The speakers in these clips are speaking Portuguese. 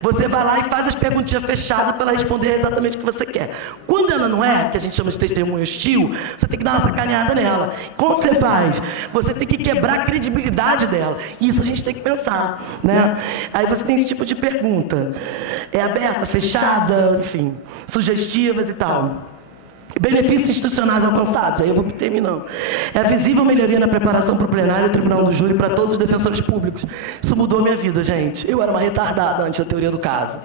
Você vai lá e faz as perguntinhas fechadas para ela responder exatamente o que você quer. Quando ela não é, que a gente chama de testemunho hostil, você tem que dar uma sacaneada nela. Como que você faz? Você tem que quebrar a credibilidade dela. Isso a gente tem que pensar, né? Aí você tem esse tipo de pergunta. É aberta, fechada, enfim, sugestivas e tal. Benefícios institucionais alcançados, aí eu vou terminando. É visível melhoria na preparação para o plenário e tribunal do júri para todos os defensores públicos. Isso mudou minha vida, gente. Eu era uma retardada antes da teoria do caso.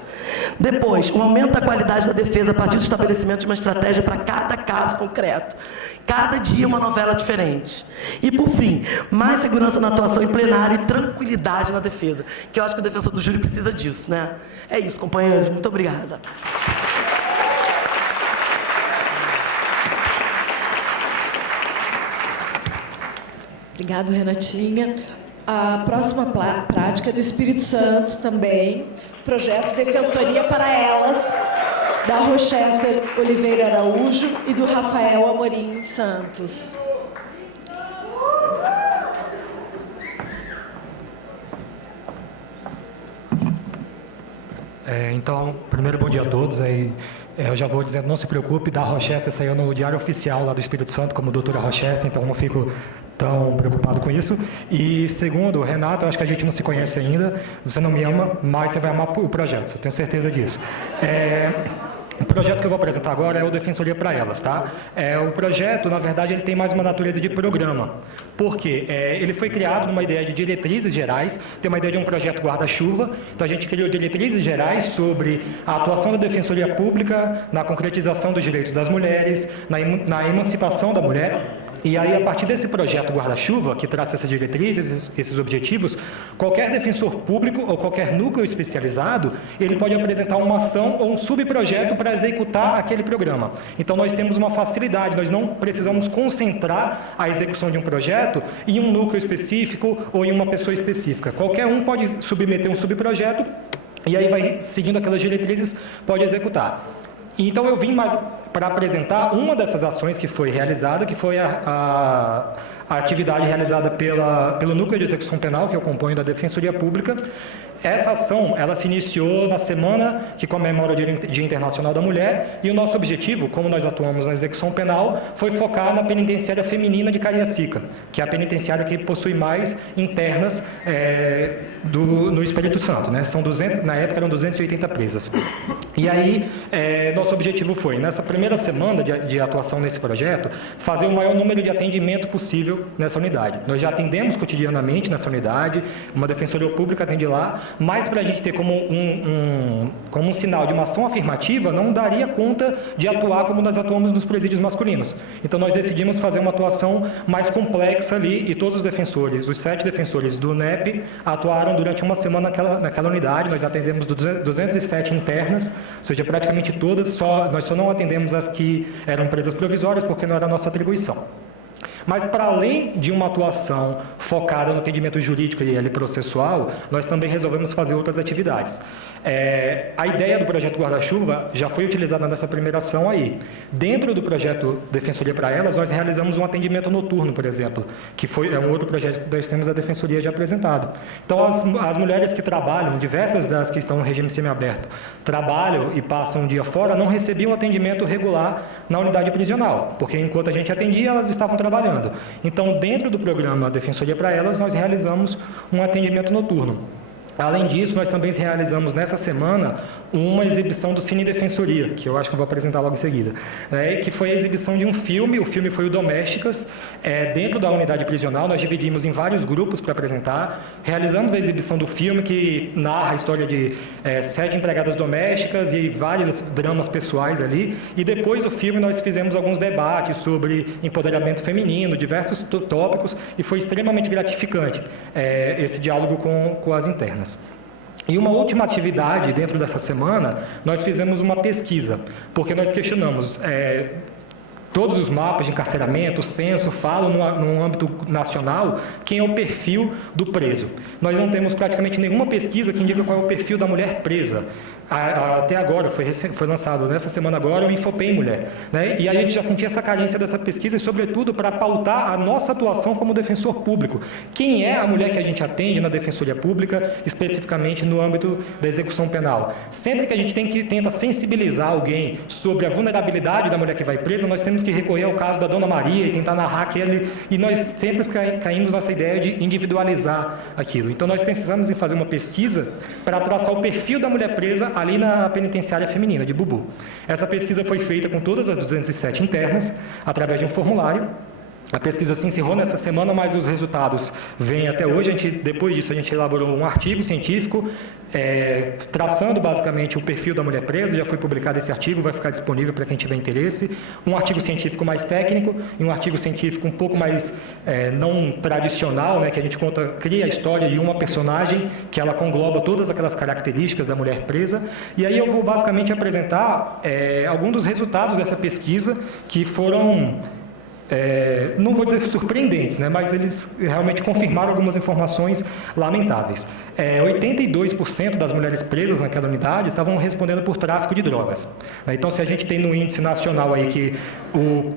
Depois, um aumento da qualidade da defesa a partir do estabelecimento de uma estratégia para cada caso concreto. Cada dia uma novela diferente. E, por fim, mais segurança na atuação em plenário e tranquilidade na defesa, que eu acho que o defensor do júri precisa disso, né? É isso, companheiros. Muito obrigada. Obrigado, Renatinha. A próxima prática é do Espírito Santo também, projeto Defensoria para Elas, da Rochester Oliveira Araújo e do Rafael Amorim Santos. Então, primeiro, bom dia a todos. Eu já vou dizendo, não se preocupe, da Rochester saiu no Diário Oficial lá do Espírito Santo, como doutora Rochester, então não fico tão preocupado com isso. E segundo, Renato, eu acho que a gente não se conhece ainda, você não me ama, mas você vai amar o projeto, eu tenho certeza disso. O projeto que eu vou apresentar agora é o Defensoria para Elas, tá? O projeto, na verdade, ele tem mais uma natureza de programa. Por quê? Ele foi criado numa ideia de diretrizes gerais, tem uma ideia de um projeto guarda-chuva, então a gente criou diretrizes gerais sobre a atuação da Defensoria Pública na concretização dos direitos das mulheres, na emancipação da mulher. E aí, a partir desse projeto guarda-chuva, que traça essas diretrizes, esses objetivos, qualquer defensor público ou qualquer núcleo especializado, ele pode apresentar uma ação ou um subprojeto para executar aquele programa. Então, nós temos uma facilidade, nós não precisamos concentrar a execução de um projeto em um núcleo específico ou em uma pessoa específica. Qualquer um pode submeter um subprojeto e aí vai, seguindo aquelas diretrizes, pode executar. Então, eu vim mais para apresentar uma dessas ações que foi realizada, que foi a atividade realizada pelo Núcleo de Execução Penal, que eu componho da Defensoria Pública. Essa ação, ela se iniciou na semana que comemora o Dia Internacional da Mulher, e o nosso objetivo, como nós atuamos na execução penal, foi focar na penitenciária feminina de Cariacica, que é a penitenciária que possui mais internas no Espírito Santo, né? Na época eram 280 presas. E aí, nosso objetivo foi, nessa primeira semana de atuação nesse projeto, fazer o maior número de atendimento possível nessa unidade. Nós já atendemos cotidianamente nessa unidade, uma defensoria pública atende lá, mas para a gente ter como um sinal de uma ação afirmativa, não daria conta de atuar como nós atuamos nos presídios masculinos. Então, nós decidimos fazer uma atuação mais complexa ali, e todos os defensores, os 7 defensores do NEP, atuaram durante uma semana naquela unidade. Nós atendemos 207 internas, ou seja, praticamente todas, nós só não atendemos as que eram presas provisórias, porque não era a nossa atribuição. Mas, para além de uma atuação focada no atendimento jurídico e processual, nós também resolvemos fazer outras atividades. A ideia do projeto Guarda-Chuva já foi utilizada nessa primeira ação aí. Dentro do projeto Defensoria para Elas, nós realizamos um atendimento noturno, por exemplo, que é um outro projeto que nós temos a Defensoria já apresentado. Então, as mulheres que trabalham, diversas das que estão no regime semiaberto, trabalham e passam um dia fora, não recebiam atendimento regular na unidade prisional, porque enquanto a gente atendia, elas estavam trabalhando. Então, dentro do programa Defensoria para Elas, nós realizamos um atendimento noturno. Além disso, nós também realizamos nessa semana uma exibição do Cine Defensoria, que eu acho que eu vou apresentar logo em seguida, que foi a exibição de um filme. O filme foi o Domésticas. Dentro da unidade prisional, nós dividimos em vários grupos para apresentar. Realizamos a exibição do filme, que narra a história de 7 empregadas domésticas e vários dramas pessoais ali. E depois do filme, nós fizemos alguns debates sobre empoderamento feminino, diversos tópicos, e foi extremamente gratificante esse diálogo com as internas. E uma última atividade dentro dessa semana, nós fizemos uma pesquisa, porque nós questionamos todos os mapas de encarceramento, o censo, falam no âmbito nacional quem é o perfil do preso. Nós não temos praticamente nenhuma pesquisa que indica qual é o perfil da mulher presa. Até agora, foi lançado nessa semana agora o Infopem Mulher, né? E aí a gente já sentia essa carência dessa pesquisa e, sobretudo, para pautar a nossa atuação como defensor público. Quem é a mulher que a gente atende na Defensoria Pública, especificamente no âmbito da execução penal? Sempre que a gente tenta sensibilizar alguém sobre a vulnerabilidade da mulher que vai presa, nós temos que recorrer ao caso da Dona Maria e tentar narrar aquele... E nós sempre caímos nessa ideia de individualizar aquilo. Então, nós precisamos em fazer uma pesquisa para traçar o perfil da mulher presa ali na penitenciária feminina de Bubu. Essa pesquisa foi feita com todas as 207 internas, através de um formulário. A pesquisa se encerrou nessa semana, mas os resultados vêm até hoje. Depois disso, a gente elaborou um artigo científico, traçando basicamente o perfil da mulher presa. Já foi publicado esse artigo, vai ficar disponível para quem tiver interesse. Um artigo científico mais técnico e um artigo científico um pouco mais não tradicional, né, que a gente cria a história de uma personagem que ela congloba todas aquelas características da mulher presa. E aí eu vou basicamente apresentar alguns dos resultados dessa pesquisa que foram... não vou dizer surpreendentes, né, mas eles realmente confirmaram algumas informações lamentáveis. 82% das mulheres presas naquela unidade estavam respondendo por tráfico de drogas. Então, se a gente tem no índice nacional aí que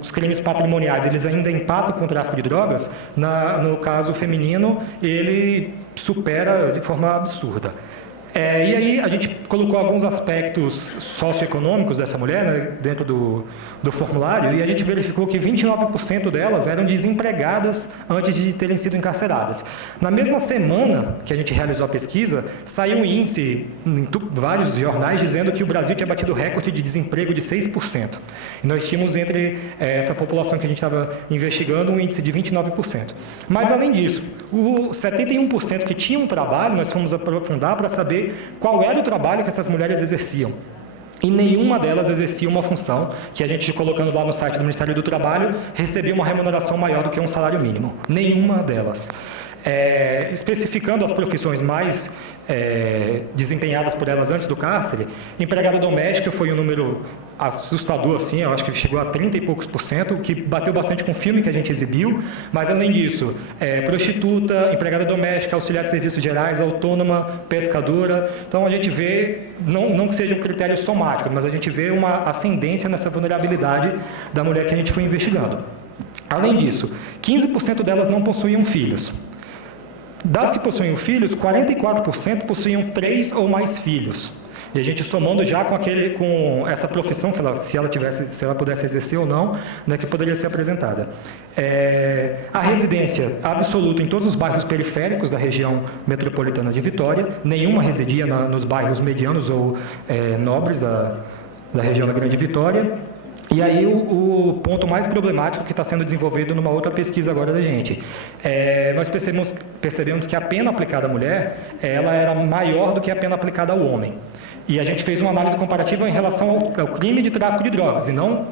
os crimes patrimoniais eles ainda empatam com o tráfico de drogas, no caso feminino, ele supera de forma absurda. E aí a gente colocou alguns aspectos socioeconômicos dessa mulher, né, dentro do formulário, e a gente verificou que 29% delas eram desempregadas antes de terem sido encarceradas. Na mesma semana que a gente realizou a pesquisa, saiu um índice em vários jornais dizendo que o Brasil tinha batido recorde de desemprego de 6%. E nós tínhamos entre essa população que a gente estava investigando um índice de 29%. Mas, além disso, o 71% que tinham um trabalho, nós fomos aprofundar para saber qual era o trabalho que essas mulheres exerciam. E nenhuma delas exercia uma função que a gente, colocando lá no site do Ministério do Trabalho, recebia uma remuneração maior do que um salário mínimo. Nenhuma delas. Especificando as profissões mais desempenhadas por elas antes do cárcere, empregada doméstica foi um número assustador, assim, eu acho que chegou a 30 e poucos %, que bateu bastante com o filme que a gente exibiu, mas além disso, prostituta, empregada doméstica, auxiliar de serviços gerais, autônoma, pescadora. Então a gente vê, não que seja um critério somático, mas a gente vê uma ascendência nessa vulnerabilidade da mulher que a gente foi investigando. Além disso, 15% delas não possuíam filhos. Das que possuíam filhos, 44% possuíam 3 ou mais filhos. E a gente somando já com essa profissão que se ela pudesse exercer ou não, né, que poderia ser apresentada. A residência absoluta em todos os bairros periféricos da região metropolitana de Vitória, nenhuma residia nos bairros medianos ou nobres da região da Grande Vitória. E aí o ponto mais problemático que está sendo desenvolvido numa outra pesquisa agora da gente. Nós percebemos que a pena aplicada à mulher, ela era maior do que a pena aplicada ao homem. E a gente fez uma análise comparativa em relação ao crime de tráfico de drogas, e não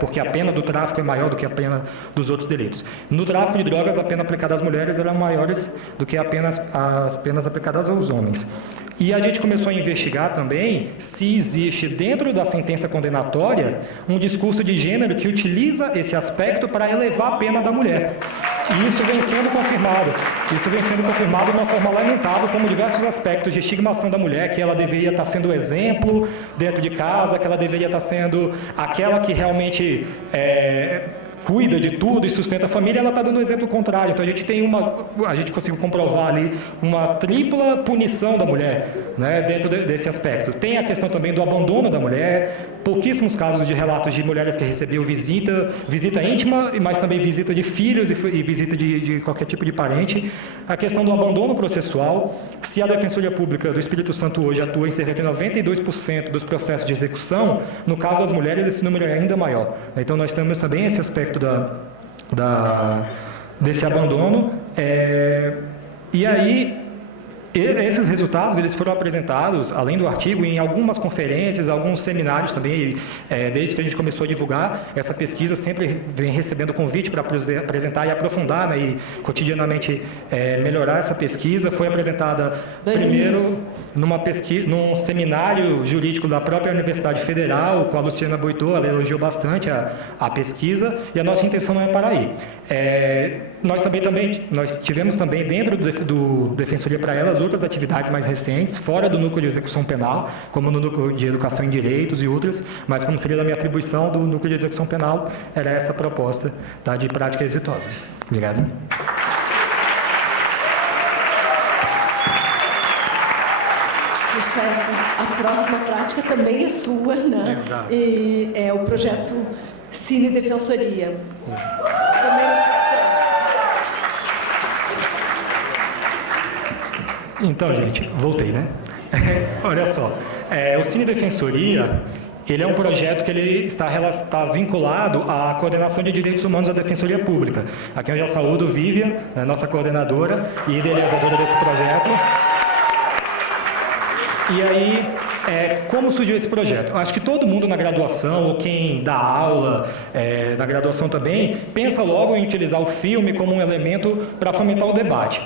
porque a pena do tráfico é maior do que a pena dos outros delitos. No tráfico de drogas, a pena aplicada às mulheres eram maiores do que as penas aplicadas aos homens. E a gente começou a investigar também se existe dentro da sentença condenatória um discurso de gênero que utiliza esse aspecto para elevar a pena da mulher. E isso vem sendo confirmado. Isso vem sendo confirmado de uma forma lamentável, como diversos aspectos de estigmação da mulher, que ela deveria estar sendo exemplo dentro de casa, que ela deveria estar sendo aquela que realmente cuida de tudo e sustenta a família, ela está dando um exemplo contrário. Então a gente conseguiu comprovar ali uma tripla punição da mulher, né, dentro desse aspecto. Tem a questão também do abandono da mulher, pouquíssimos casos de relatos de mulheres que recebiam visita íntima, mas também visita de filhos e visita de qualquer tipo de parente. A questão do abandono processual, se a Defensoria Pública do Espírito Santo hoje atua em cerca de 92% dos processos de execução, no caso das mulheres esse número é ainda maior. Então nós temos também esse aspecto desse abandono. E aí, esses resultados eles foram apresentados, além do artigo, em algumas conferências, alguns seminários também. Desde que a gente começou a divulgar essa pesquisa, sempre vem recebendo convite para apresentar e aprofundar, né, e cotidianamente melhorar essa pesquisa. Foi apresentada primeiro... num seminário jurídico da própria Universidade Federal, com a Luciana Boitô, ela elogiou bastante a pesquisa, e a nossa intenção não é parar aí. Nós tivemos também, dentro do Defensoria para Elas, outras atividades mais recentes, fora do núcleo de execução penal, como no núcleo de educação em direitos e outras, mas como seria da minha atribuição do núcleo de execução penal, era essa a proposta, tá, de prática exitosa. Obrigado. Chefe, a próxima prática também é sua, né? Exato. E é o projeto Cine Defensoria. Também Então, gente, voltei, né? Olha só, o Cine Defensoria, ele é um projeto que ele está vinculado à coordenação de direitos humanos da Defensoria Pública. Aqui eu já saúdo Vivian, nossa coordenadora e idealizadora desse projeto. E aí, como surgiu esse projeto? Eu acho que todo mundo na graduação, ou quem dá aula na graduação também, pensa logo em utilizar o filme como um elemento para fomentar o debate.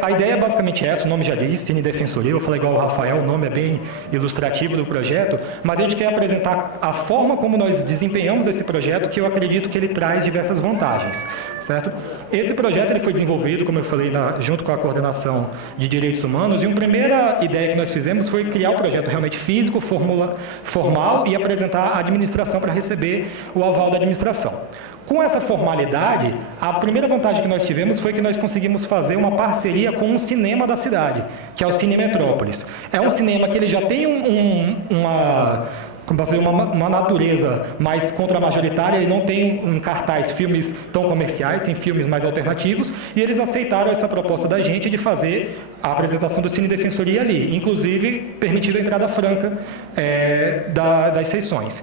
A ideia é basicamente essa, o nome já diz, Cine Defensoria, eu falei igual o Rafael, o nome é bem ilustrativo do projeto, mas a gente quer apresentar a forma como nós desempenhamos esse projeto, que eu acredito que ele traz diversas vantagens, certo? Esse projeto ele foi desenvolvido, como eu falei, junto com a coordenação de direitos humanos, e uma primeira ideia que nós fizemos foi criar um projeto realmente físico, formal, e apresentar a administração para receber o aval da administração. Com essa formalidade, a primeira vantagem que nós tivemos foi que nós conseguimos fazer uma parceria com um cinema da cidade, que é o Cine Metrópolis. É um cinema que ele já tem uma natureza mais contra-majoritária, ele não tem em cartaz filmes tão comerciais, tem filmes mais alternativos, e eles aceitaram essa proposta da gente de fazer a apresentação do Cine Defensoria ali, inclusive permitindo a entrada franca das sessões.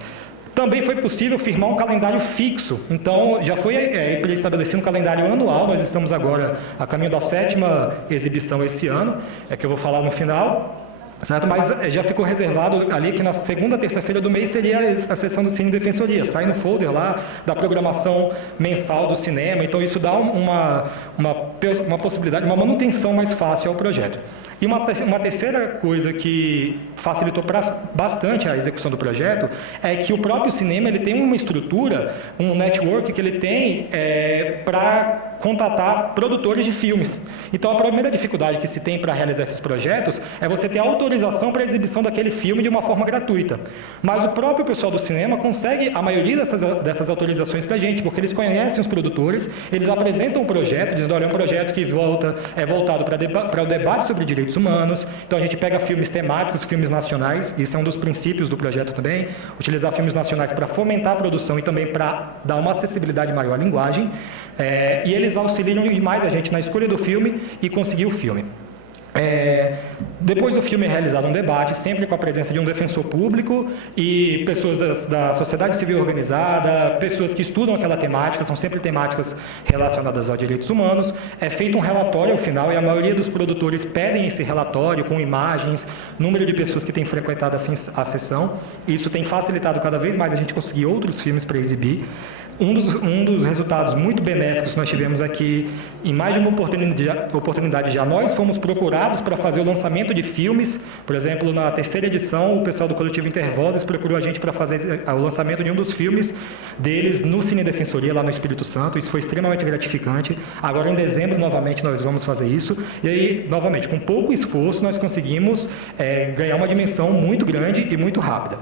Também foi possível firmar um calendário fixo, então já foi estabelecido um calendário anual, nós estamos agora a caminho da 7ª exibição esse ano, que eu vou falar no final, certo? Mas já ficou reservado ali que na segunda terça-feira do mês seria a sessão do Cine Defensoria, sai no folder lá da programação mensal do cinema, então isso dá uma possibilidade, uma manutenção mais fácil ao projeto. E uma terceira coisa que facilitou bastante a execução do projeto é que o próprio cinema ele tem uma estrutura, um network que ele tem para contatar produtores de filmes. Então, a primeira dificuldade que se tem para realizar esses projetos é você ter autorização para a exibição daquele filme de uma forma gratuita. Mas o próprio pessoal do cinema consegue a maioria dessas autorizações para a gente, porque eles conhecem os produtores, eles apresentam o projeto, dizem, olha, é um projeto que é voltado para o debate sobre direitos humanos. Então, a gente pega filmes temáticos, filmes nacionais, isso é um dos princípios do projeto também, utilizar filmes nacionais para fomentar a produção e também para dar uma acessibilidade maior à linguagem. E eles auxiliam demais a gente na escolha do filme e conseguir o filme. Depois do filme é realizado um debate, sempre com a presença de um defensor público e pessoas da sociedade civil organizada, pessoas que estudam aquela temática, são sempre temáticas relacionadas a direitos humanos. É feito um relatório ao final e a maioria dos produtores pedem esse relatório com imagens, número de pessoas que têm frequentado a sessão. Isso tem facilitado cada vez mais a gente conseguir outros filmes para exibir. Um dos resultados muito benéficos que nós tivemos aqui, em mais de uma oportunidade já, nós fomos procurados para fazer o lançamento de filmes. Por exemplo, na terceira edição, o pessoal do coletivo Intervozes procurou a gente para fazer o lançamento de um dos filmes deles no Cine Defensoria, lá no Espírito Santo. Isso foi extremamente gratificante. Agora, em dezembro, novamente, nós vamos fazer isso. E aí, novamente, com pouco esforço, nós conseguimos ganhar uma dimensão muito grande e muito rápida.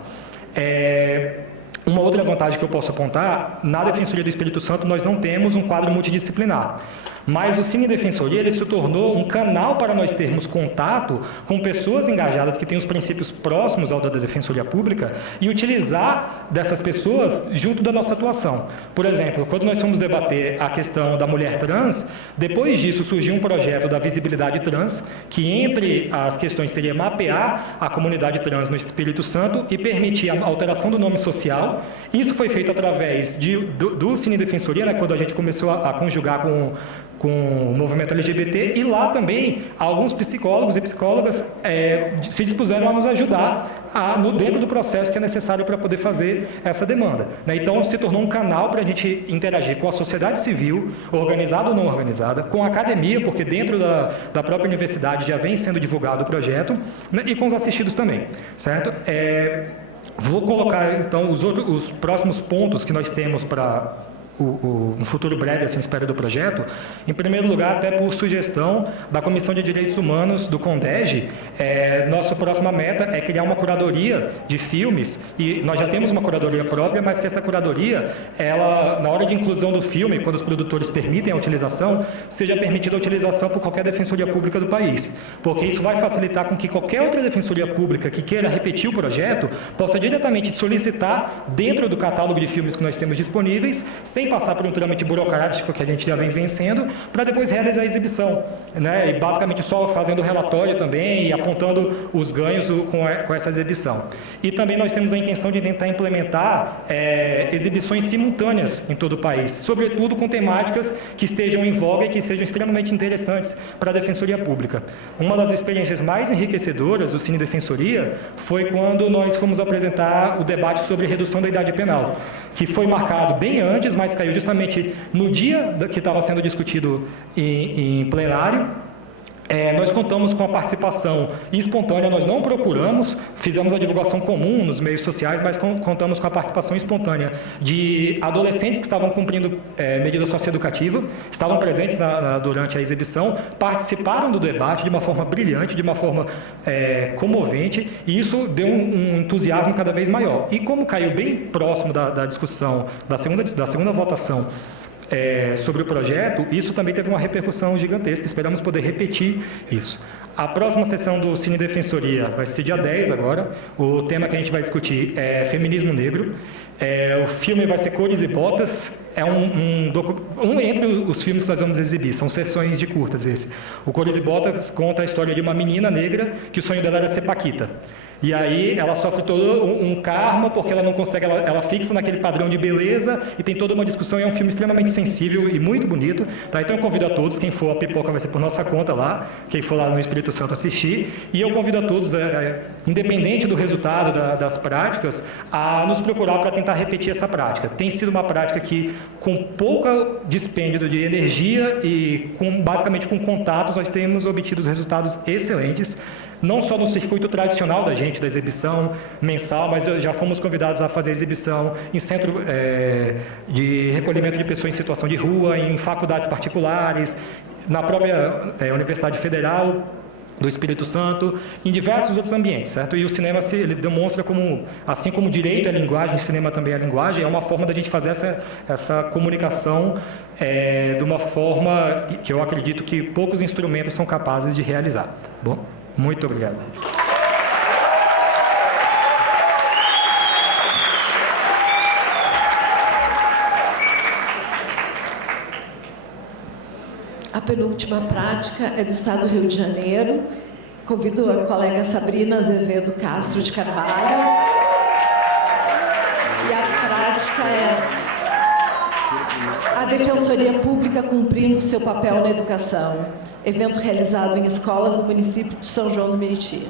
Uma outra vantagem que eu posso apontar, na Defensoria do Espírito Santo nós não temos um quadro multidisciplinar. Mas o Cine Defensoria ele se tornou um canal para nós termos contato com pessoas engajadas que têm os princípios próximos ao da Defensoria Pública e utilizar dessas pessoas junto da nossa atuação. Por exemplo, quando nós fomos debater a questão da mulher trans, depois disso surgiu um projeto da visibilidade trans, que entre as questões seria mapear a comunidade trans no Espírito Santo e permitir a alteração do nome social. Isso foi feito através do Cine Defensoria, né, quando a gente começou a conjugar com com o movimento LGBT, e lá também alguns psicólogos e psicólogas se dispuseram a nos ajudar dentro do processo que é necessário para poder fazer essa demanda, né? Então, se tornou um canal para a gente interagir com a sociedade civil, organizada ou não organizada, com a academia, porque dentro da própria universidade já vem sendo divulgado o projeto, né? E com os assistidos também, certo? Vou colocar, então, os próximos pontos que nós temos para um futuro breve, assim, espero, do projeto. Em primeiro lugar, até por sugestão da Comissão de Direitos Humanos do CONDEG, nossa próxima meta é criar uma curadoria de filmes, e nós já temos uma curadoria própria, mas que essa curadoria, ela, na hora de inclusão do filme, quando os produtores permitem a utilização, seja permitida a utilização por qualquer defensoria pública do país, porque isso vai facilitar com que qualquer outra defensoria pública que queira repetir o projeto possa diretamente solicitar dentro do catálogo de filmes que nós temos disponíveis, sem passar por um trâmite burocrático que a gente já vem vencendo, para depois realizar a exibição, né? E basicamente só fazendo relatório também e apontando os ganhos com essa exibição. E também nós temos a intenção de tentar implementar exibições simultâneas em todo o país, sobretudo com temáticas que estejam em voga e que sejam extremamente interessantes para a Defensoria Pública. Uma das experiências mais enriquecedoras do Cine Defensoria foi quando nós fomos apresentar o debate sobre redução da idade penal, que foi marcado bem antes, mas caiu justamente no dia que estava sendo discutido em plenário. Nós contamos com a participação espontânea, nós não procuramos, fizemos a divulgação comum nos meios sociais, mas contamos com a participação espontânea de adolescentes que estavam cumprindo medida socioeducativa, estavam presentes durante a exibição, participaram do debate de uma forma brilhante, de uma forma comovente, e isso deu um entusiasmo cada vez maior. E como caiu bem próximo da discussão, da segunda votação, sobre o projeto, isso também teve uma repercussão gigantesca. Esperamos poder repetir isso. A próxima sessão do Cine Defensoria vai ser dia 10 agora. O tema que a gente vai discutir é feminismo negro. O filme vai ser Cores e Botas. É entre os filmes que nós vamos exibir, são sessões de curtas esse. O Cores e Botas conta a história de uma menina negra que o sonho dela era ser paquita. E aí ela sofre todo um karma, porque ela não consegue, ela fixa naquele padrão de beleza, e tem toda uma discussão, e é um filme extremamente sensível e muito bonito, tá? Então eu convido a todos, quem for, a pipoca vai ser por nossa conta lá, quem for lá no Espírito Santo assistir, e eu convido a todos, independente do resultado das práticas, a nos procurar para tentar repetir essa prática. Tem sido uma prática que, com pouco dispêndio de energia e basicamente com contatos, nós temos obtido resultados excelentes, não só no circuito tradicional da exibição mensal, mas já fomos convidados a fazer exibição em centro de recolhimento de pessoas em situação de rua, em faculdades particulares, na própria Universidade Federal do Espírito Santo, em diversos outros ambientes, certo? E o cinema, ele demonstra como, assim como o direito é a linguagem, o cinema também é a linguagem, é uma forma da gente fazer essa comunicação de uma forma que eu acredito que poucos instrumentos são capazes de realizar. Bom? Muito obrigado. A penúltima prática é do Estado do Rio de Janeiro. Convido a colega Sabrina Azevedo Castro de Carvalho. E a prática é a Defensoria Pública cumprindo seu papel na educação. Evento realizado em escolas do município de São João do Meriti.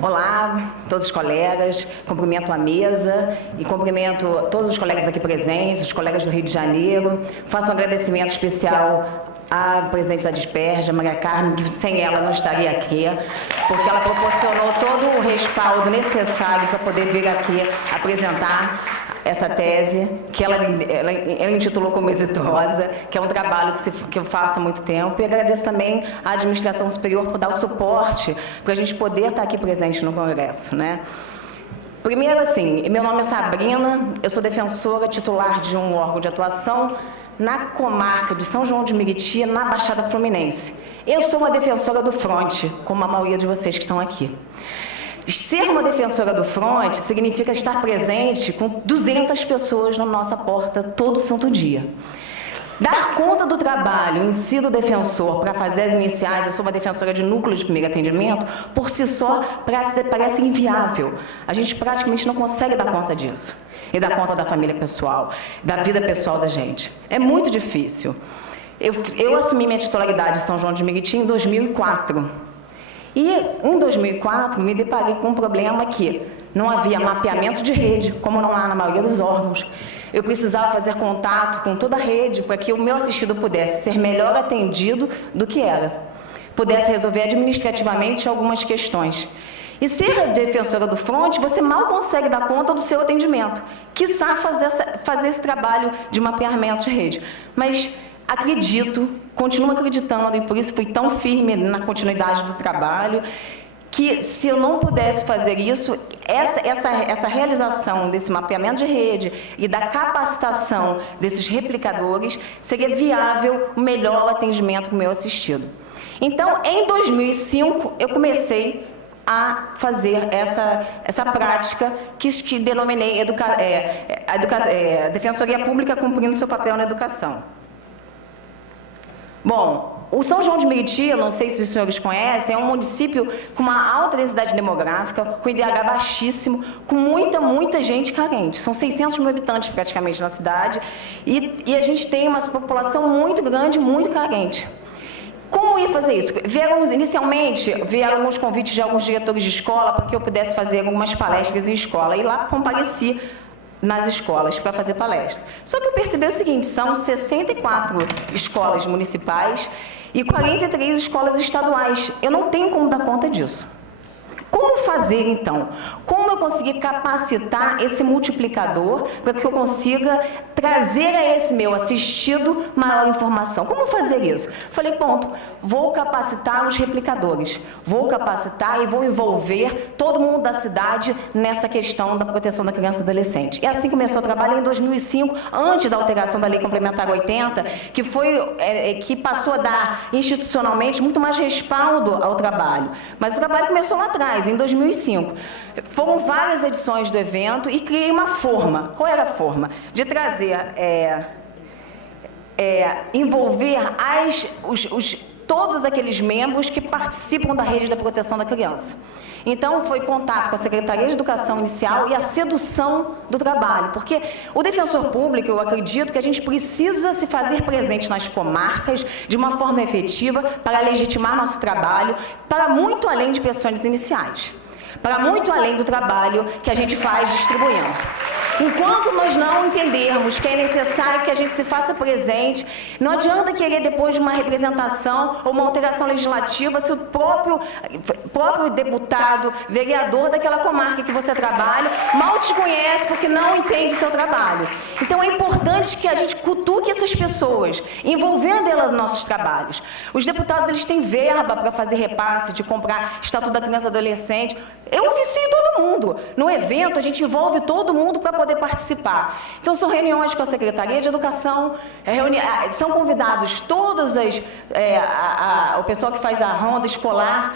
Olá, todos os colegas, cumprimento a mesa e cumprimento todos os colegas aqui presentes, os colegas do Rio de Janeiro. Faço um agradecimento especial à presidente da Disperja, Maria Carmen, que sem ela não estaria aqui, porque ela proporcionou todo o respaldo necessário para poder vir aqui apresentar essa tese, que ela intitulou como exitosa, que é um trabalho que eu faço há muito tempo. E agradeço também à Administração Superior por dar o suporte para a gente poder estar aqui presente no Congresso, né? Primeiro, assim, meu nome é Sabrina, eu sou defensora titular de um órgão de atuação na comarca de São João de Meriti, na Baixada Fluminense. Eu sou uma defensora do Fronte, como a maioria de vocês que estão aqui. Ser uma defensora do Fronte significa estar presente com 200 pessoas na nossa porta todo santo dia. Dar conta do trabalho em si do defensor para fazer as iniciais, eu sou uma defensora de núcleo de primeiro atendimento, por si só parece inviável. A gente praticamente não consegue dar conta disso. E dar conta da família pessoal, da vida pessoal da gente. É muito difícil. Eu assumi minha titularidade em São João de Meriti em 2004. E em 2004 me deparei com um problema que não havia mapeamento de rede, como não há na maioria dos órgãos. Eu precisava fazer contato com toda a rede para que o meu assistido pudesse ser melhor atendido do que era. Pudesse resolver administrativamente algumas questões. E ser defensora do fronte, você mal consegue dar conta do seu atendimento. Quiçá fazer esse trabalho de mapeamento de rede. Mas acredito, continuo acreditando, e por isso fui tão firme na continuidade do trabalho, que se eu não pudesse fazer isso, essa realização desse mapeamento de rede e da capacitação desses replicadores seria viável o melhor atendimento para o meu assistido. Então, em 2005, eu comecei a fazer essa prática que denominei Defensoria Pública cumprindo seu papel na educação. Bom, o São João de Meriti, eu não sei se os senhores conhecem, é um município com uma alta densidade demográfica, com IDH baixíssimo, com muita gente carente. São 600 mil habitantes praticamente na cidade e a gente tem uma população muito grande, muito carente. Como ia fazer isso? Inicialmente, vieram alguns convites de alguns diretores de escola para que eu pudesse fazer algumas palestras em escola. E lá compareci nas escolas para fazer palestra. Só que eu percebi o seguinte, são 64 escolas municipais e 43 escolas estaduais. Eu não tenho como dar conta disso. Como fazer, então? Como eu conseguir capacitar esse multiplicador para que eu consiga trazer a esse meu assistido maior informação? Como fazer isso? Falei, ponto, vou capacitar os replicadores, vou capacitar e vou envolver todo mundo da cidade nessa questão da proteção da criança e adolescente. E assim começou a trabalhar em 2005, antes da alteração da Lei Complementar 80, que passou a dar institucionalmente muito mais respaldo ao trabalho. Mas o trabalho começou lá atrás, em 2005. Foram várias edições do evento e criei uma forma. Qual era a forma? De trazer, envolver todos aqueles membros que participam da rede da proteção da criança. Então, foi contato com a Secretaria de Educação Inicial e a sedução do trabalho, porque o defensor público, eu acredito que a gente precisa se fazer presente nas comarcas de uma forma efetiva para legitimar nosso trabalho, para muito além de pensões iniciais, para muito além do trabalho que a gente faz distribuindo. Enquanto nós não entendermos que é necessário que a gente se faça presente, não adianta querer depois de uma representação ou uma alteração legislativa se o próprio deputado, vereador daquela comarca que você trabalha, mal te conhece porque não entende o seu trabalho. Então é importante que a gente cutuque essas pessoas, envolvendo elas nos nossos trabalhos. Os deputados, eles têm verba para fazer repasse, de comprar Estatuto da Criança e Adolescente. Eu oficio todo mundo. No evento, a gente envolve todo mundo para poder participar. Então, são reuniões com a Secretaria de Educação, são convidados todos o pessoal que faz a ronda escolar,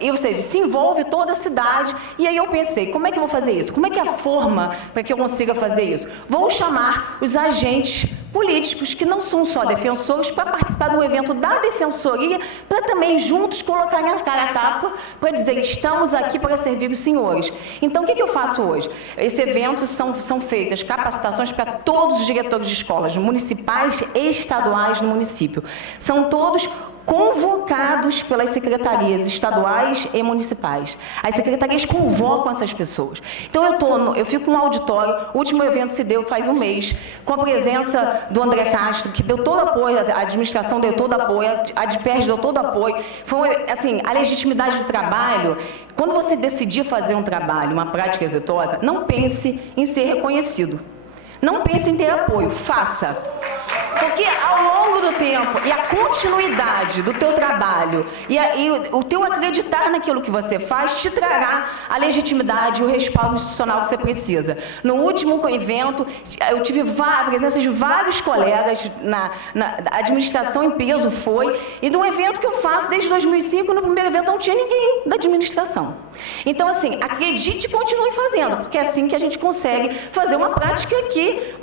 ou seja, se envolve toda a cidade. E aí eu pensei, como é que eu vou fazer isso? Como é que é a forma para que eu consiga fazer isso? Vou chamar os agentes políticos que não são só defensores para participar do evento da Defensoria, para também juntos colocarem a cara a tapa para dizer, estamos aqui para servir os senhores. Então, o que eu faço hoje? Esse evento são feitas capacitações para todos os diretores de escolas municipais e estaduais no município. São todos convocados pelas secretarias estaduais e municipais. As secretarias convocam essas pessoas. Então, eu fico num auditório, o último evento se deu faz um mês, com a presença do André Castro, que deu todo apoio, a administração deu todo apoio, a DIPERJ deu todo apoio. Foi, assim, a legitimidade do trabalho. Quando você decidir fazer um trabalho, uma prática exitosa, não pense em ser reconhecido. Não pense em ter apoio, faça. Porque ao longo do tempo e a continuidade do teu trabalho e o teu acreditar naquilo que você faz te trará a legitimidade e o respaldo institucional que você precisa. No último evento, eu tive a presença de vários colegas, na administração em peso foi, e do evento que eu faço desde 2005, no primeiro evento não tinha ninguém da administração. Então, assim, acredite e continue fazendo, porque é assim que a gente consegue fazer uma prática que,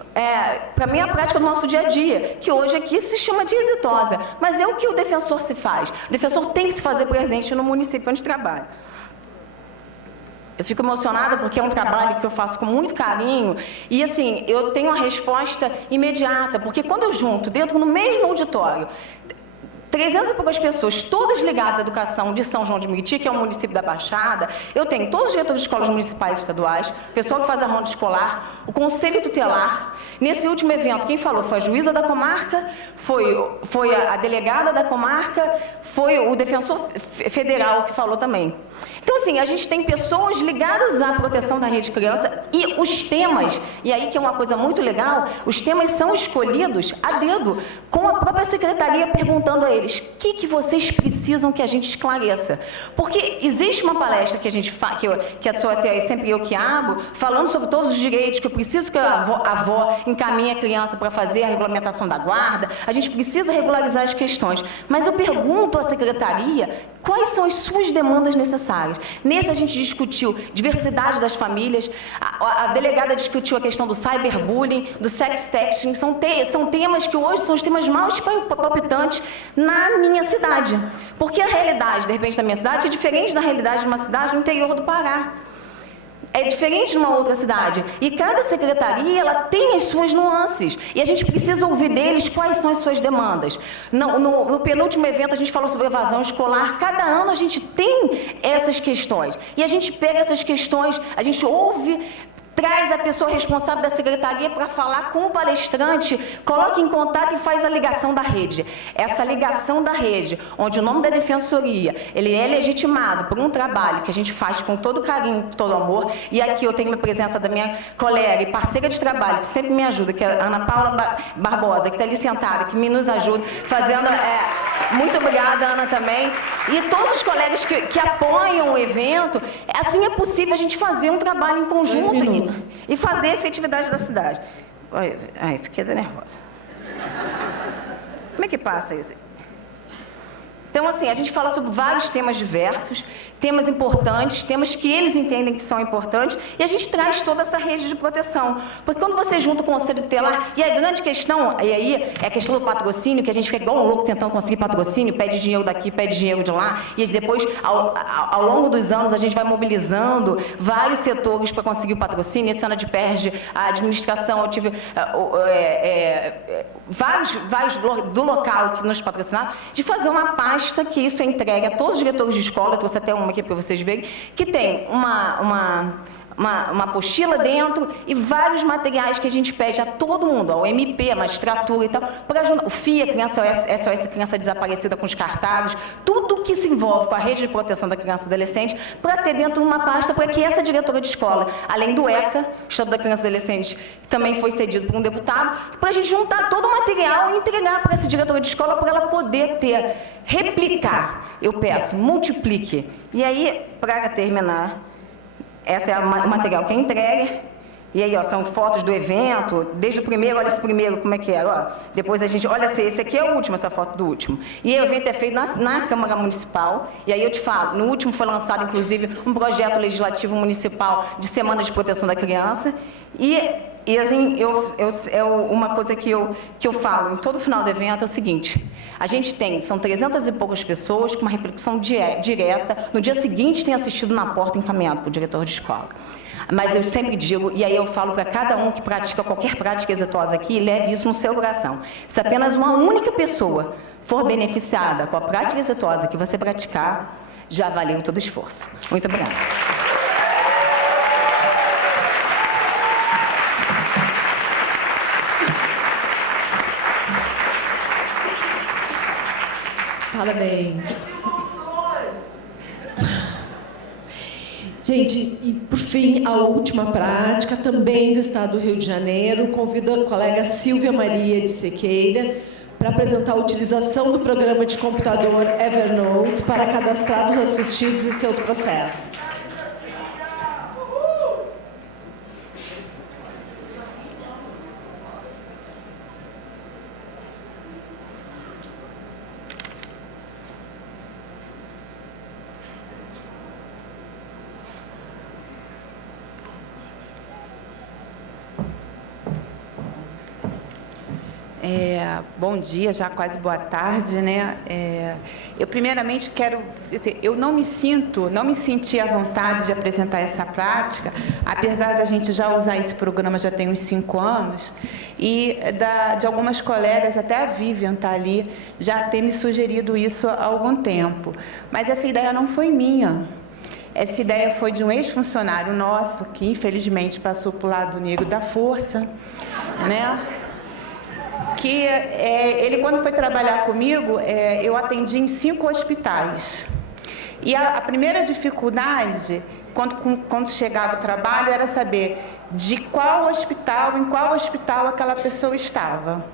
para mim, é a prática do nosso dia a dia. dizer que hoje aqui se chama de exitosa, mas é o que o defensor se faz. O defensor tem que se fazer presente no município onde trabalha. Eu fico emocionada porque é um trabalho que eu faço com muito carinho e, assim, eu tenho uma resposta imediata, porque quando eu junto, dentro no mesmo auditório, 300 e poucas pessoas, todas ligadas à educação de São João de Meriti, que é o município da Baixada, eu tenho todos os diretores de escolas municipais e estaduais, o pessoal que faz a ronda escolar, o conselho tutelar. Nesse último evento, quem falou foi a juíza da comarca, foi a delegada da comarca, foi o defensor federal que falou também. Então, assim, a gente tem pessoas ligadas à proteção da rede de criança e os temas, e aí que é uma coisa muito legal, os temas são escolhidos a dedo, com a própria secretaria perguntando a eles, o que vocês precisam que a gente esclareça? Porque existe uma palestra que a gente faz, que a sua até sempre eu que abro, falando sobre todos os direitos, que eu preciso que a avó encaminhe a criança para fazer a regulamentação da guarda, a gente precisa regularizar as questões. Mas eu pergunto à secretaria quais são as suas demandas necessárias. Nesse a gente discutiu diversidade das famílias, a delegada discutiu a questão do cyberbullying, do sexting, são temas que hoje são os temas mais palpitantes na minha cidade. Porque a realidade, de repente, da minha cidade é diferente da realidade de uma cidade no interior do Pará. É diferente de uma outra cidade. E cada secretaria, ela tem as suas nuances. E a gente precisa ouvir deles quais são as suas demandas. No penúltimo evento, a gente falou sobre evasão escolar. Cada ano a gente tem essas questões. E a gente pega essas questões, a gente ouve, traz a pessoa responsável da secretaria para falar com o palestrante, coloca em contato e faz a ligação da rede. Essa ligação da rede, onde o nome da defensoria, ele é legitimado por um trabalho que a gente faz com todo carinho, com todo amor, e aqui eu tenho a presença da minha colega e parceira de trabalho, que sempre me ajuda, que é a Ana Paula Barbosa, que está ali sentada, que nos ajuda, fazendo... muito obrigada, Ana, também. E todos os colegas que apoiam o evento, assim é possível a gente fazer um trabalho em conjunto e fazer a efetividade da cidade. Ai, fiquei nervosa. Como é que passa isso? Então, assim, a gente fala sobre vários temas diversos, temas importantes, temas que eles entendem que são importantes, e a gente traz toda essa rede de proteção. Porque quando você junta o Conselho Tutelar, e a grande questão, e aí é a questão do patrocínio, que a gente fica igual um louco tentando conseguir patrocínio, pede dinheiro daqui, pede dinheiro de lá, e depois, ao longo dos anos, a gente vai mobilizando vários setores para conseguir o patrocínio. Esse ano de PERJ, a administração, eu tive vários do local que nos patrocinaram, de fazer uma pasta que isso é entregue a todos os diretores de escola, eu trouxe até uma aqui para vocês verem, que tem uma apostila dentro e vários materiais que a gente pede a todo mundo, ao MP, a magistratura e tal, para ajudar. O FIA, SOS Criança Desaparecida, com os cartazes, tudo que se envolve com a rede de proteção da criança e adolescente, para ter dentro de uma pasta para que essa diretora de escola, além do ECA, Estatuto da Criança e Adolescente, que também foi cedido por um deputado, para a gente juntar todo o material e entregar para essa diretora de escola para ela poder replicar. Eu peço, multiplique. E aí, para terminar, esse é o material que é entregue. E aí, ó, são fotos do evento, desde o primeiro, olha esse primeiro, como é que é, ó. Depois a gente, olha esse aqui é o último, essa foto do último. E aí, o evento é feito na Câmara Municipal, e aí eu te falo, no último foi lançado, inclusive, um projeto legislativo municipal de Semana de Proteção da Criança, e assim, uma coisa que eu falo em todo final do evento é o seguinte, a gente são 300 e poucas pessoas com uma repercussão direta, no dia seguinte tem assistido na porta encaminhado para o diretor de escola. Mas eu sempre digo, e aí eu falo para cada um que pratica qualquer prática exitosa aqui, leve isso no seu coração. Se apenas uma única pessoa for beneficiada com a prática exitosa que você praticar, já valeu todo o esforço. Muito obrigada. Parabéns. Gente, e por fim, a última prática, também do Estado do Rio de Janeiro, convido a colega Silvia Maria de Sequeira para apresentar a utilização do programa de computador Evernote para cadastrar os assistidos e seus processos. Bom dia, já quase boa tarde, né? Eu primeiramente quero dizer, eu não me senti à vontade de apresentar essa prática, apesar de a gente já usar esse programa já tem uns 5 anos, e de algumas colegas, até a Vivian está ali, já ter me sugerido isso há algum tempo. Mas essa ideia não foi minha. Essa ideia foi de um ex-funcionário nosso, que infelizmente passou para o lado negro da força, né? Que ele, quando foi trabalhar comigo, eu atendi em 5 hospitais. E a primeira dificuldade, quando chegava o trabalho, era saber de qual hospital, em qual hospital aquela pessoa estava.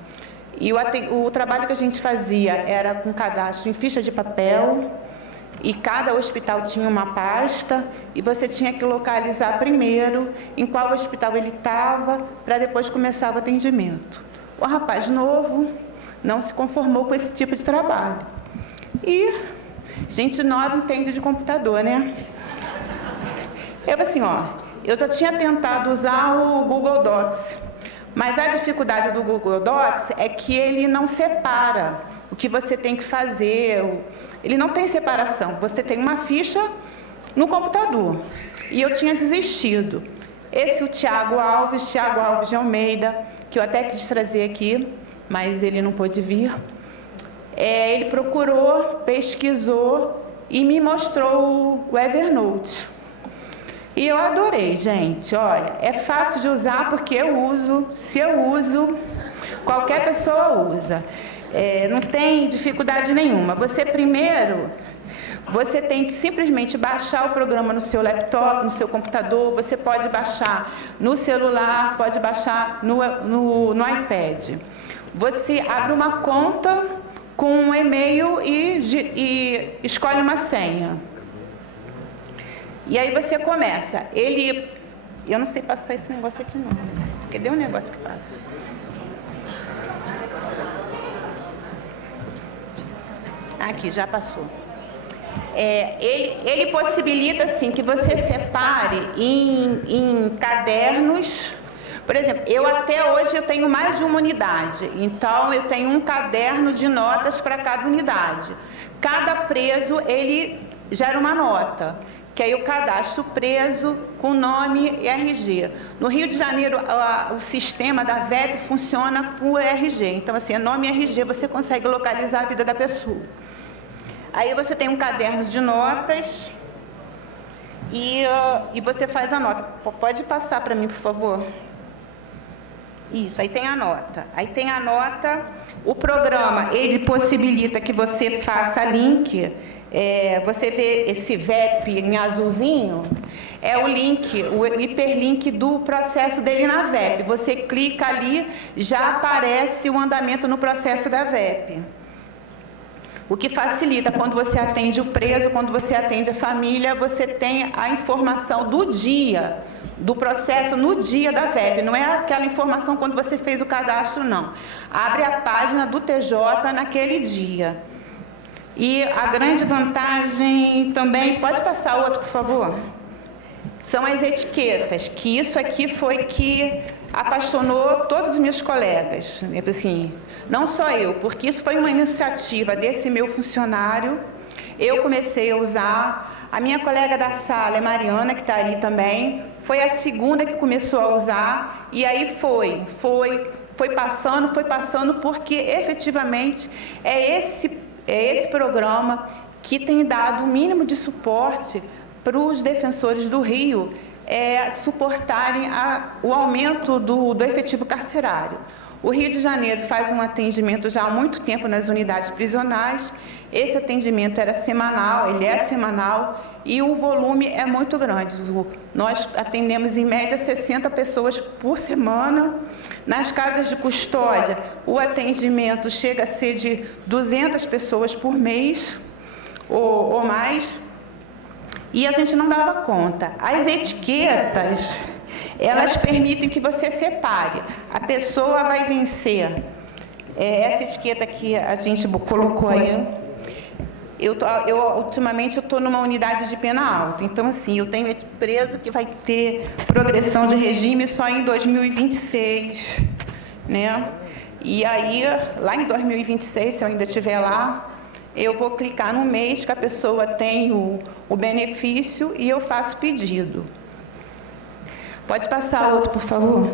E o trabalho que a gente fazia era com cadastro em ficha de papel, e cada hospital tinha uma pasta, e você tinha que localizar primeiro em qual hospital ele estava, para depois começar o atendimento. O rapaz novo não se conformou com esse tipo de trabalho. E gente nova entende de computador, né? Eu falei assim, eu já tinha tentado usar o Google Docs, mas a dificuldade do Google Docs é que ele não separa o que você tem que fazer, ele não tem separação. Você tem uma ficha no computador. E eu tinha desistido. O Tiago Alves de Almeida, que eu até quis trazer aqui, mas ele não pôde vir. Ele procurou, pesquisou e me mostrou o Evernote. E eu adorei, gente. Olha, é fácil de usar porque eu uso. Se eu uso, qualquer pessoa usa. Não tem dificuldade nenhuma. Você tem que simplesmente baixar o programa no seu laptop, no seu computador, você pode baixar no celular, pode baixar no iPad. Você abre uma conta com um e-mail e escolhe uma senha. E aí você começa. Eu não sei passar esse negócio aqui não. Cadê o negócio que passa? Aqui, já passou. Ele possibilita assim, que você separe em cadernos. Por exemplo, até hoje eu tenho mais de uma unidade, então eu tenho um caderno de notas para cada unidade. Cada preso, ele gera uma nota, que aí eu cadastro o preso com nome e RG. No Rio de Janeiro, o sistema da VEP funciona por RG, então assim, nome e RG, você consegue localizar a vida da pessoa. Aí você tem um caderno de notas e você faz a nota. Pode passar para mim, por favor? Isso, aí tem a nota. O programa, ele possibilita que você faça link. Você vê esse VEP em azulzinho, é o link, o hiperlink do processo dele na VEP. Você clica ali, já aparece o andamento no processo da VEP. O que facilita quando você atende o preso, quando você atende a família, você tem a informação do dia, do processo no dia da VEP. Não é aquela informação quando você fez o cadastro, não. Abre a página do TJ naquele dia. E a grande vantagem também... Pode passar outro, por favor? São as etiquetas, que isso aqui foi que apaixonou todos os meus colegas. Assim, não só eu, porque isso foi uma iniciativa desse meu funcionário. Eu comecei a usar. A minha colega da sala, Mariana, que está ali também, foi a segunda que começou a usar. E aí foi passando, porque efetivamente é esse programa que tem dado o mínimo de suporte para os defensores do Rio suportarem o aumento do efetivo carcerário. O Rio de Janeiro faz um atendimento já há muito tempo nas unidades prisionais. Esse atendimento era semanal, ele é semanal, e o volume é muito grande. Nós atendemos, em média, 60 pessoas por semana. Nas casas de custódia, o atendimento chega a ser de 200 pessoas por mês, ou mais, e a gente não dava conta. As etiquetas, elas permitem que você separe. A pessoa vai vencer. Essa etiqueta que a gente colocou aí, ultimamente eu estou numa unidade de pena alta, então assim, eu tenho preso que vai ter progressão de regime só em 2026, né? E aí, lá em 2026, se eu ainda estiver lá, eu vou clicar no mês que a pessoa tem o benefício e eu faço pedido. Pode passar outro, por favor?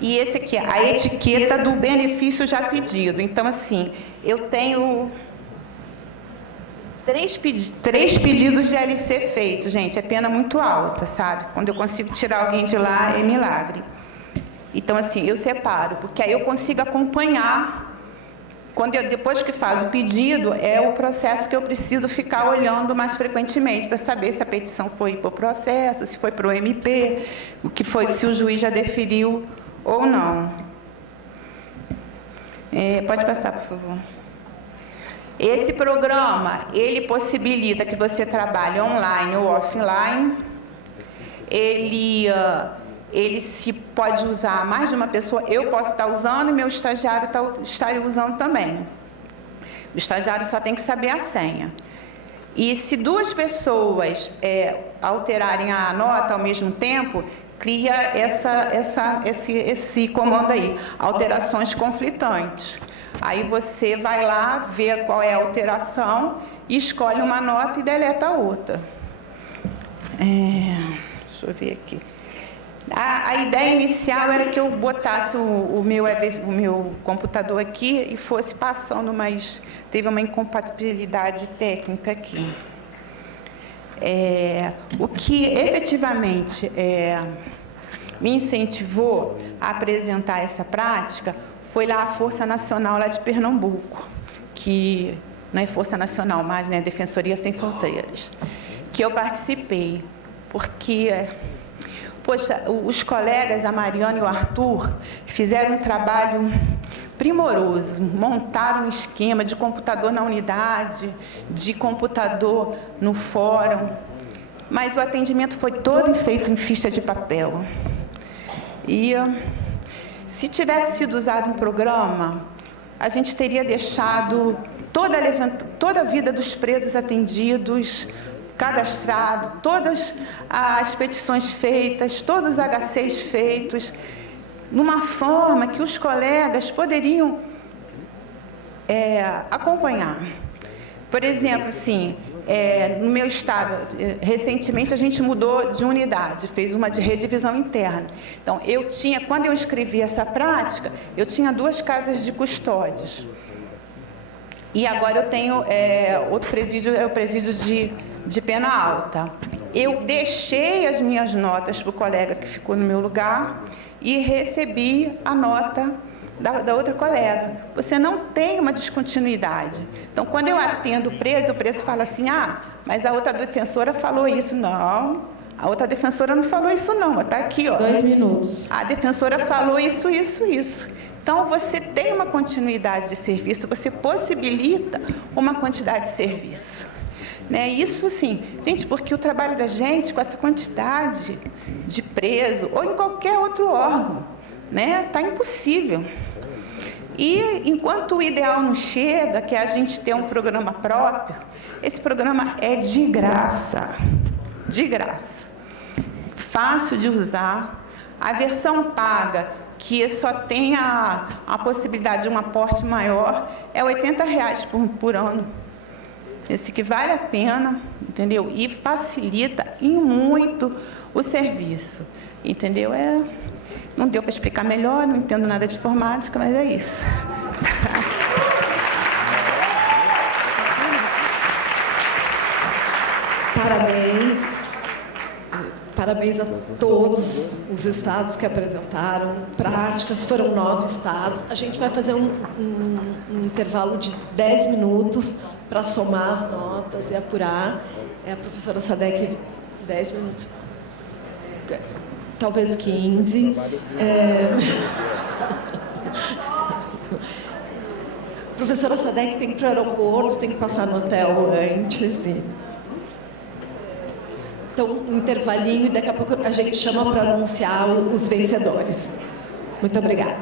E esse aqui é a etiqueta do benefício já pedido. Então, assim, eu tenho três pedidos de LC feitos, gente. É pena muito alta, sabe? Quando eu consigo tirar alguém de lá, é milagre. Então, assim, eu separo, porque aí eu consigo acompanhar. Depois que faz o pedido, é o processo que eu preciso ficar olhando mais frequentemente para saber se a petição foi para o processo, se foi para o MP, o que foi, se o juiz já deferiu ou não. Pode passar, por favor. Esse programa, ele possibilita que você trabalhe online ou offline. Ele se pode usar mais de uma pessoa. Eu posso estar usando e meu estagiário estaria usando também. O estagiário só tem que saber a senha. E se duas pessoas alterarem a nota ao mesmo tempo, cria esse comando aí, alterações conflitantes. Aí você vai lá, vê qual é a alteração, escolhe uma nota e deleta a outra. Deixa eu ver aqui. A ideia inicial era que eu botasse o meu computador aqui e fosse passando, mas teve uma incompatibilidade técnica aqui. O que efetivamente me incentivou a apresentar essa prática foi lá a Força Nacional lá de Pernambuco, que não é Força Nacional mais, né, Defensoria Sem Fronteiras, que eu participei, porque... Poxa, os colegas, a Mariana e o Arthur, fizeram um trabalho primoroso, montaram um esquema de computador na unidade, de computador no fórum, mas o atendimento foi todo feito em ficha de papel. E se tivesse sido usado um programa, a gente teria deixado toda a vida dos presos atendidos, cadastrado, todas as petições feitas, todos os HCs feitos, numa forma que os colegas poderiam acompanhar. Por exemplo, assim, no meu estado, recentemente a gente mudou de unidade, fez uma de redivisão interna. Então, quando eu escrevi essa prática, eu tinha 2 casas de custódias. E agora eu tenho outro presídio, é o presídio de pena alta. Eu deixei as minhas notas para o colega que ficou no meu lugar e recebi a nota da outra colega. Você não tem uma descontinuidade. Então, quando eu atendo o preso fala assim, mas a outra defensora falou isso. Não, a outra defensora não falou isso não, está aqui, ó. 2 minutos. A defensora falou isso. Então, você tem uma continuidade de serviço, você possibilita uma quantidade de serviço. Isso, assim, gente, porque o trabalho da gente, com essa quantidade de preso, ou em qualquer outro órgão, está impossível. E, enquanto o ideal não chega, que é a gente ter um programa próprio, esse programa é de graça. De graça. Fácil de usar. A versão paga, que só tem a possibilidade de um aporte maior, é R$ 80 por ano. Esse que vale a pena, entendeu? E facilita em muito o serviço, entendeu? Não deu para explicar melhor, não entendo nada de informática, mas é isso. Parabéns. Parabéns a todos os estados que apresentaram práticas, foram 9 estados. A gente vai fazer um intervalo de 10 minutos para somar as notas e apurar. A professora Sadek, 10 minutos, talvez 15. Professora Sadek tem que ir para o aeroporto, tem que passar no hotel antes. Então, um intervalinho e daqui a pouco a gente chama para anunciar os vencedores. Muito obrigada.